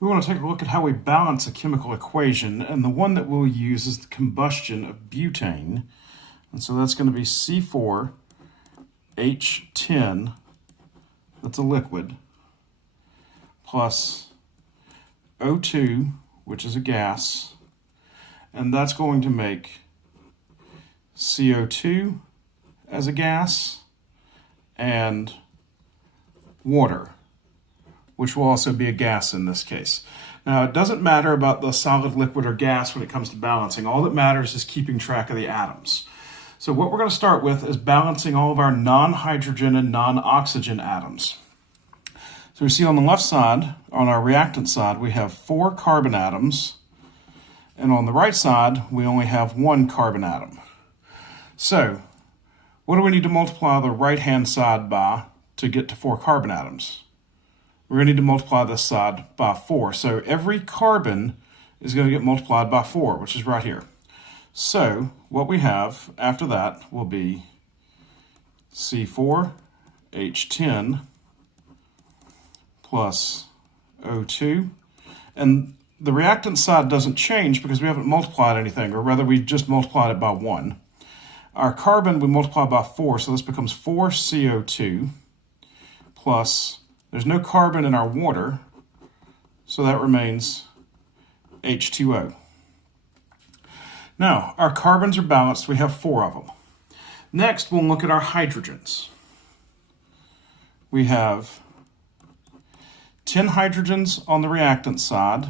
We want to take a look at how we balance a chemical equation, and the one that we'll use is the combustion of butane. And so that's going to be C4H10, that's a liquid, plus O2, which is a gas, and that's going to make CO2 as a gas and water, which will also be a gas in this case. Now, it doesn't matter about the solid, liquid, or gas when it comes to balancing. All that matters is keeping track of the atoms. So what we're going to start with is balancing all of our non-hydrogen and non-oxygen atoms. So we see on the left side, on our reactant side, we have 4 carbon atoms, and on the right side, we only have 1 carbon atom. So, what do we need to multiply the right-hand side by to get to 4 carbon atoms? We're going to need to multiply this side by 4. So every carbon is going to get multiplied by 4, which is right here. So what we have after that will be C4H10 plus O2. And the reactant side doesn't change because we haven't multiplied anything, or rather we just multiplied it by 1. Our carbon we multiply by 4, so this becomes 4CO2 plus, there's no carbon in our water, so that remains H2O. Now, our carbons are balanced. We have 4 of them. Next, we'll look at our hydrogens. We have 10 hydrogens on the reactant side,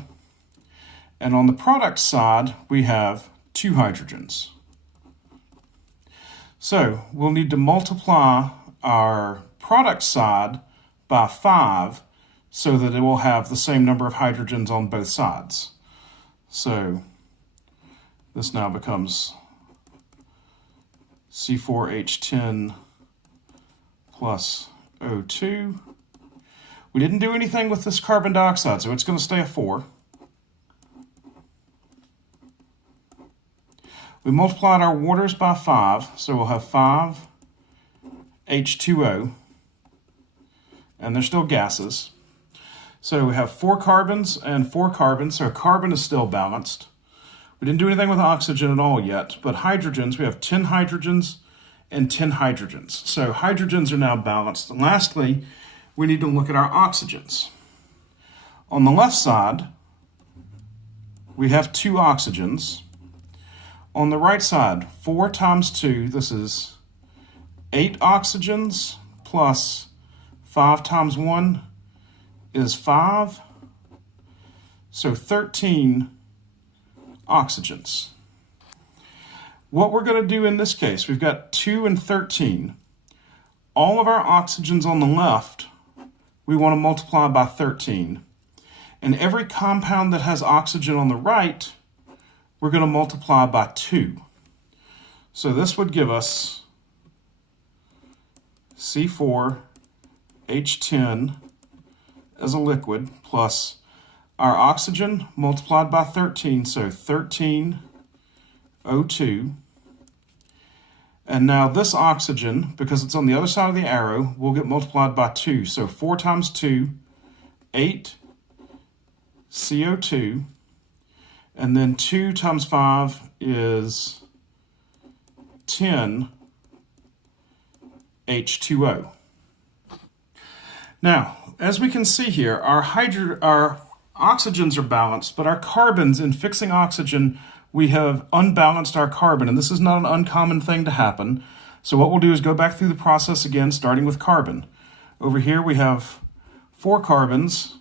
and on the product side, we have 2 hydrogens. So, we'll need to multiply our product side by 5 so that it will have the same number of hydrogens on both sides. So this now becomes C4H10 plus O2. We didn't do anything with this carbon dioxide, so it's going to stay a 4. We multiplied our waters by 5, so we'll have 5 H2O, and they're still gases. So we have 4 carbons and 4 carbons, so carbon is still balanced. We didn't do anything with oxygen at all yet, but hydrogens, we have 10 hydrogens and 10 hydrogens. So hydrogens are now balanced. And lastly, we need to look at our oxygens. On the left side, we have 2 oxygens. On the right side, 4 times 2, this is 8 oxygens plus 5 times 1 is 5, so 13 oxygens. What we're going to do in this case, we've got 2 and 13. All of our oxygens on the left, we want to multiply by 13. And every compound that has oxygen on the right, we're going to multiply by 2. So this would give us C4H10 as a liquid plus our oxygen multiplied by 13, so 13 O2. And now this oxygen, because it's on the other side of the arrow, will get multiplied by 2. So 4 times 2, 8 CO2. And then 2 times 5 is 10 H2O. Now, as we can see here, our oxygens are balanced, but our carbons, in fixing oxygen, we have unbalanced our carbon, and this is not an uncommon thing to happen. So what we'll do is go back through the process again, starting with carbon. Over here we have 4 carbons,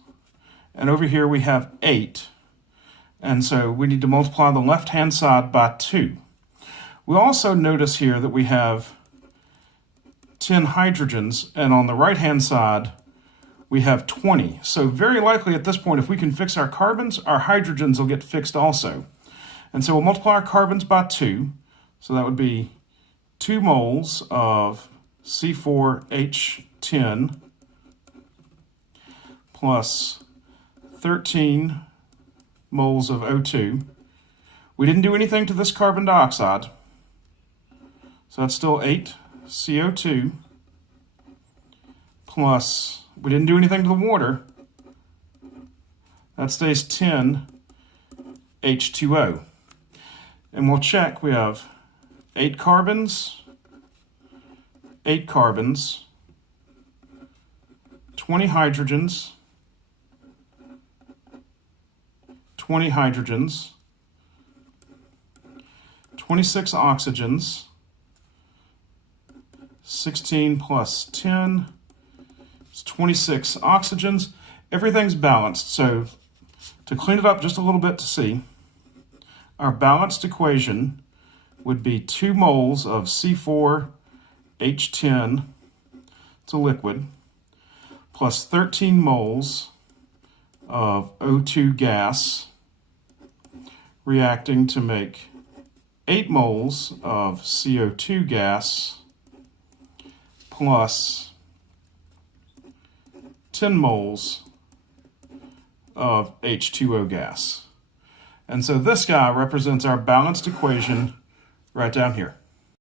and over here we have 8. And so we need to multiply the left-hand side by 2. We also notice here that we have 10 hydrogens, and on the right-hand side, we have 20. So very likely at this point, if we can fix our carbons, our hydrogens will get fixed also. And so we'll multiply our carbons by 2. So that would be 2 moles of C4H10 plus 13 moles of O2. We didn't do anything to this carbon dioxide. So that's still 8 CO2 plus, we didn't do anything to the water. That stays 10 H2O. And we'll check, we have 8 carbons, 20 hydrogens, 26 oxygens, 16 plus 10 is 26 oxygens. Everything's balanced. So to clean it up just a little bit to see, our balanced equation would be 2 moles of C4H10, it's a liquid, plus 13 moles of O2 gas, reacting to make 8 moles of CO2 gas, plus 10 moles of H2O gas. And so this guy represents our balanced equation right down here.